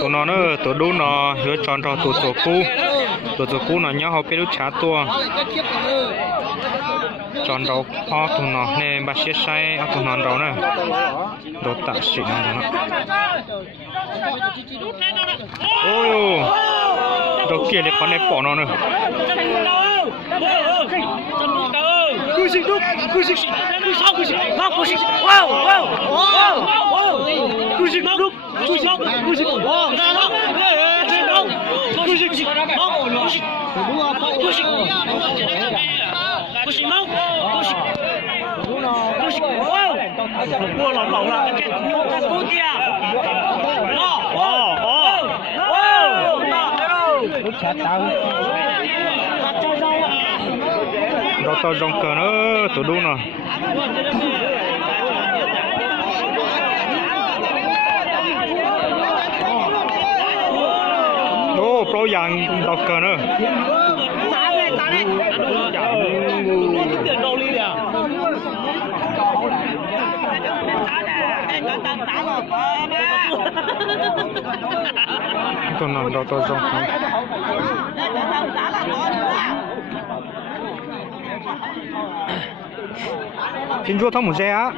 tụi nó nữa tụi đu nó hứa tròn tròn tụi cũ nó nhớ họ biết lúc trả tua tròn đầu ho tụi nó nên bà sẽ sai ở tụi nó đầu nữa đồ tạ xịn nó ôi đầu kia thì con này bỏ nó nữa cú xịn đúc cú xịn cú sao cú xịn wow wow wow wow cú xịn đúc cú xịn wow cú xịn mua lỏng lỏng là cái cú kia đó tao rong cờ nữa tụi đu nè ô pro dạng đọc cờ nữa tụi nó đó tao rong cờ xin chua thông một xe á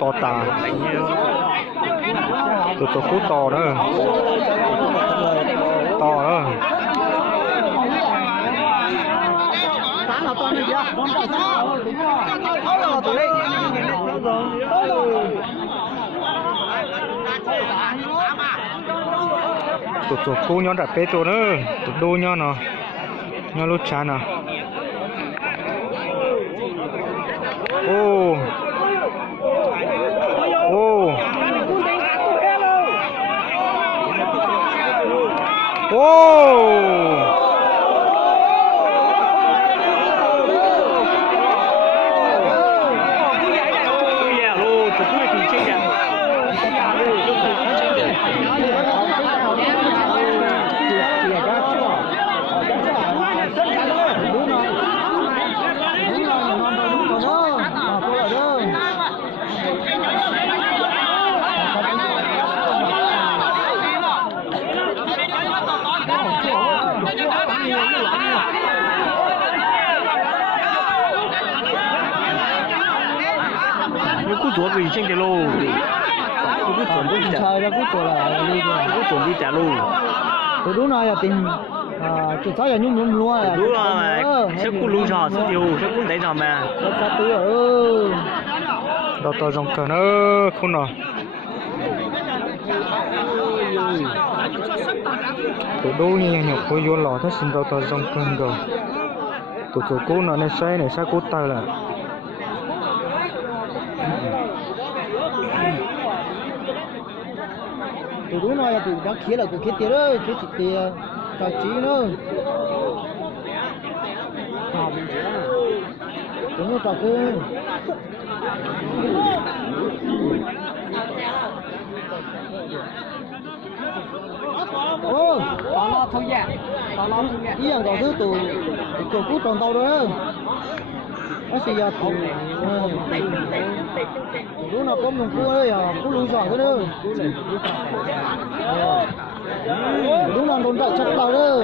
to tà tụi cú to nữa to nữa tụi cú nhon đặt bé tụi nữa tụi đu nhon nè nhon lút chán nè ô ô ô cú chuột bị trên cái lô, cú chuẩn bị trả, cú chuột là cú chuẩn bị trả lô. Tụi đứa này là tìm chỉ có là nhung luôn à. Đúng rồi, sẽ cú lú trò, sẽ điều, sẽ cú đấy trò mà. Cá tứ ở. Đào tàu rong cờ nữa, không nào. Tụi đô như nhiều khối vô lò thế xin đào tàu rong cờ rồi. Tụi cú nó nên sai cú tay là. Tụi đứa này là tụi đang khía là tụi khía tiền đó, khía chỉ tiền tài chính nữa. Tụi nó trả cơ. Ô, tao lo thôi dạ. Ý là đầu thứ tụi cú tròn tàu đó. Nó sẽ giờ tụi đứa nào có mình cua đấy à, cú lùi giỏi thế nữa. Đứa nào đồn đại chắc tao đó.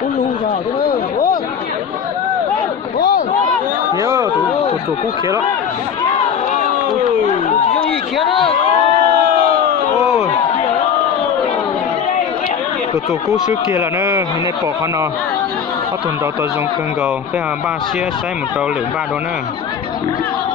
Cú lùi giỏi thế nữa. Nhớ tụi cú kia đó. Gì kia đó. Tụi cú xứ kia là nó nên bỏ khăn nó. Có tuần đầu tôi dùng cơn gầu, bây giờ ba xe một trâu lượng ba đô nữa.